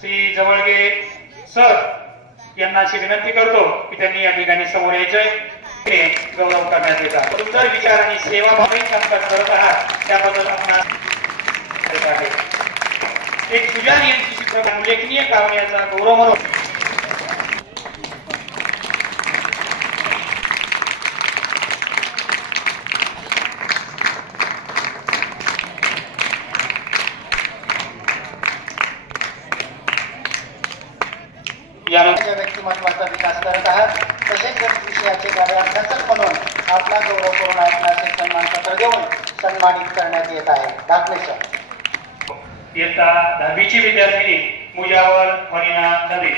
Shri Jawalge sir यांना अशी विनंती करतो की त्यांनी या ठिकाणी समोर यायचंय, गौरव करण्यात येतात. सुंदर विचार आणि सेवाभावी संकल्प करत आहात त्याबद्दल आपणास एक सुजाण यांची प्रकार उल्लेखनीय कार्याचा गौरव म्हणून यानंतर व्यक्तिमत्वाचा विकास करत आहात. तसेच विषयाचे कार्य अभ्यासक म्हणून आपला गौरव करून ऐकण्याचे सन्मानपत्र देऊन सन्मानित करण्यात येत आहे. दाखले सर. इयत्ता 10वीची विद्यार्थिनी मुजावर मरीना नबी.